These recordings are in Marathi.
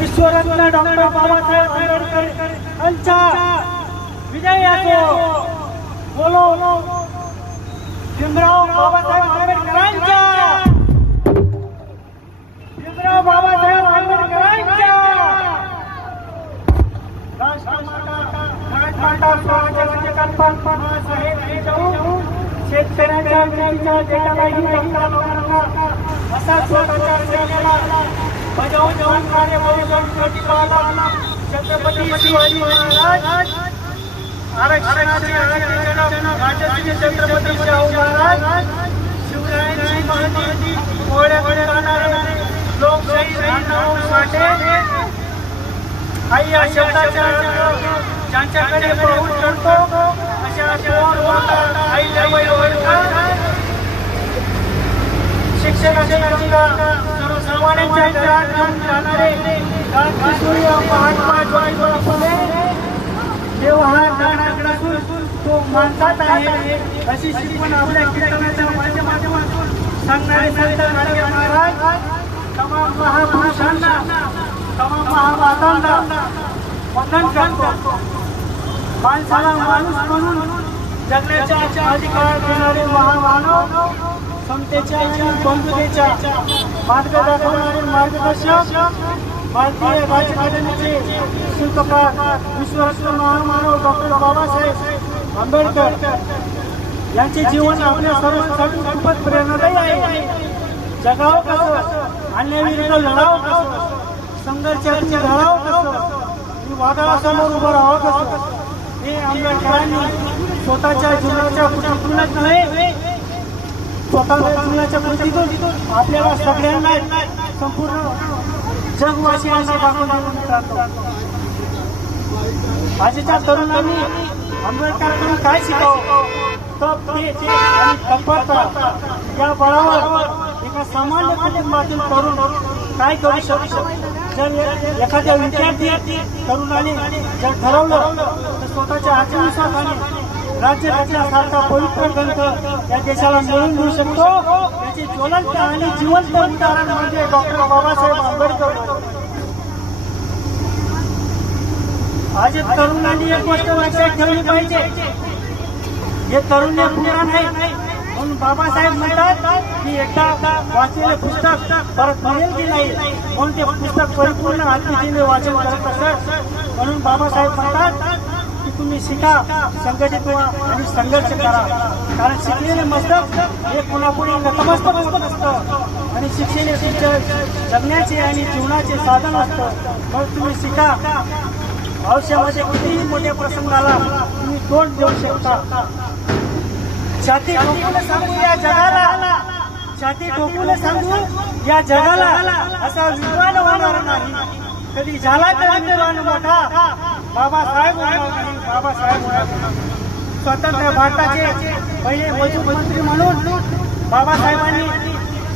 विश्वरत्न डॉक्टर बाबासाहेब आंबेडकर यांचा विजय असो. बोलो भीमराव बाबासाहेब आंबेडकरांचा. भीमराव बाबासाहेब आंबेडकरांच्या. राष्ट्रमाता स्वराज्याचे कल्पना साहेब जाऊ शेतकऱ्यांच्या विचारांच्या देशालाही रस्ता लोकांना असा स्वतःच्या सेवेला बजावून देऊन कार्य प्रतिपाला छत्रपती शिवाजी महाराज आरक्षणाचे राजश्री छत्रपती शाहू महाराज शिवरायांची महती ओळखले जाणारे लोकशाही रामराव साठे आई या शब्दाचा ज्यांच्याकडे पाहून करतो अशा शिक्षणाच्या सर्वसामान्यांच्या घरात घेऊन जाणारे सूर्य महात्मा ज्योतिबा फुले व्यवहार नागरिकांपासून तो माणसात आहे अशी शिकवण आपल्या कीर्तनाच्या माध्यमातून सांगणारे संत गाडगे महाराज तमाम महापुरुषांना तमाम महामातांना वंदन करतो. माणसाला माणूस म्हणून जगण्याच्या अधिकार देणारे महामानव समतेच्या आणि बंधुतेच्या मार्ग दाखवणारे मार्गदर्शक भारतीय राज्यघटनेचे शिल्पकार विश्वरत्न महामानव डॉक्टर बाबासाहेब आंबेडकर यांचे जीवन आपल्या सर्वांसाठी खूपच प्रेरणादायी आहे. जगावं कसं, अन्यायाविरुद्ध लढावं कसं, संघर्षाची लढावं कसं, वादळासमोर उभं राहावं कसं, हे आंबेडकरांनी स्वतःच्या जीवनाच्या कृतीतूनच नव्हे स्वतःच्या जीवनाच्या कृतीतून आपल्याला सगळ्यांना संपूर्ण जगवासियांना दाखवून. आजच्या तरुणांनी आंबेडकरांकडून काय शिकावं? तप, तेज आणि तत्परता या बळावर एका सामान्य कुटुंबातील तरुण काय करू शकतो? जर एखाद्या विद्यार्थी तरुणाने जर ठरवलं तर स्वतःच्या आत्मविश्वासाने राज्य राज्यासारखा पवित्र ग्रंथ या देशाला मिळवून देऊ शकतो. याचे ज्वलंत आणि जिवंत उदाहरण म्हणजे डॉक्टर बाबासाहेब आंबेडकर. आज तरुणांनी एक गोष्ट लक्षात ठेवली पाहिजे, हे तरुण पुरा नाही म्हणून बाबासाहेब म्हणतात की एकदा वाचलेले पुस्तक परत मिळेल की नाही, म्हणून ते पुस्तक परिपूर्ण आत्मीतीने वाचन करत असत. म्हणून बाबासाहेब म्हणतात की तुम्ही शिका, संघटित व्हा आणि संघर्ष करा. कारण शिकलेले मस्तक हे कोणापुढे नतमस्तक होत नसतं आणि शिक्षण हे जगण्याचे आणि जीवनाचे साधन असतं. मग तुम्ही शिका. आयुष्यामध्ये कितीही मोठ्या प्रसंगाला तुम्ही तोंड देऊ शकता. छाती ठोकून सांगू या जगाला, छाती ठोकून सांगू या जगाला असा विद्वान होणार नाही. कधी झाला तर विद्वान मोठा बाबासाहेब बाबासाहेब. स्वतंत्र भारताचे पहिले मजबूत मंत्री म्हणून बाबासाहेबांनी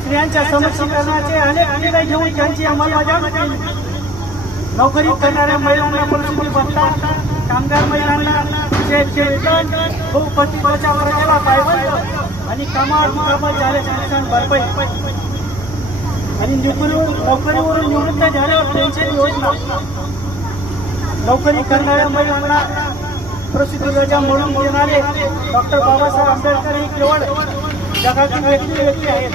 स्त्रियांच्या सक्षमीकरणाचे अनेक निर्णय घेऊन त्यांची अंमलबजावणी केली. नोकरी करणाऱ्या महिलांना परिस्थिती भत्ता, कामगार महिलांना वेतन, बहुपतित्वाच्या प्रजेला पायबंद आणि कामावर झाल्याच्या नुकसान भरपाई आणि नोकरीवरून निवृत्त झाल्यावर पेन्शन योजना. नोकरी करणाऱ्या महिलांना प्रसिद्धी रजा म्हणून देणारे डॉक्टर बाबासाहेब आंबेडकर ही केवळ जगातील व्यक्ती आहेत.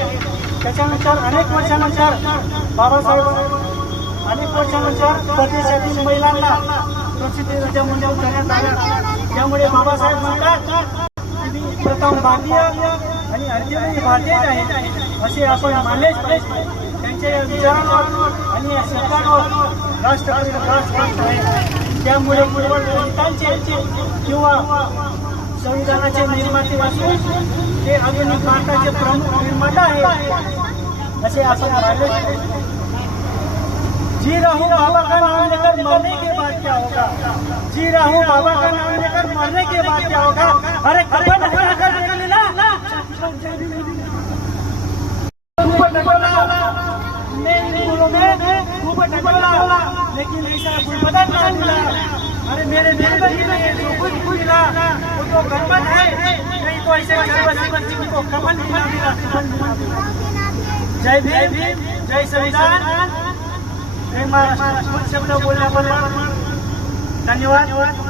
त्याच्यानंतर अनेक वर्षानंतर परदेशातील महिलांना प्रसिद्धी रजा मंजूर करण्यात आल्या. त्यामुळे बाबासाहेब म्हणतात की प्रथम भारतीय आणि अर्धवेळी भारतीय आहेत असे आपण मानलेच पाहिजे. त्यांच्या विचारांवर आणि या शब्दांवर राष्ट्रपती राष्ट्रपती आहे. त्यामुळे दलितांचे किंवा संविधानाचे निर्माते असून ते आधुनिक भारताचे प्रमुख निर्माता आहेत असे आपण मानलेच पाहिजे. जी राहू बाबा का नाम लेकर मरने के बाद क्या होगा, जी राहू बाबा का नाम लेकर मरने के बाद क्या होगा. अरे कफन कर देख लेना, खूब टकला मेरे बोलो में खूब टकला लेकिन ऐसा कोई पता नहीं मिला. अरे मेरे दिल में जो कुछ मिला वो तो गड़बड़ है, नहीं तो ऐसे बच्चे को कफन मिला. जय भीम, जय संविधान. जय महाराष्ट्र शब्द बोलल्याबद्दल धन्यवाद.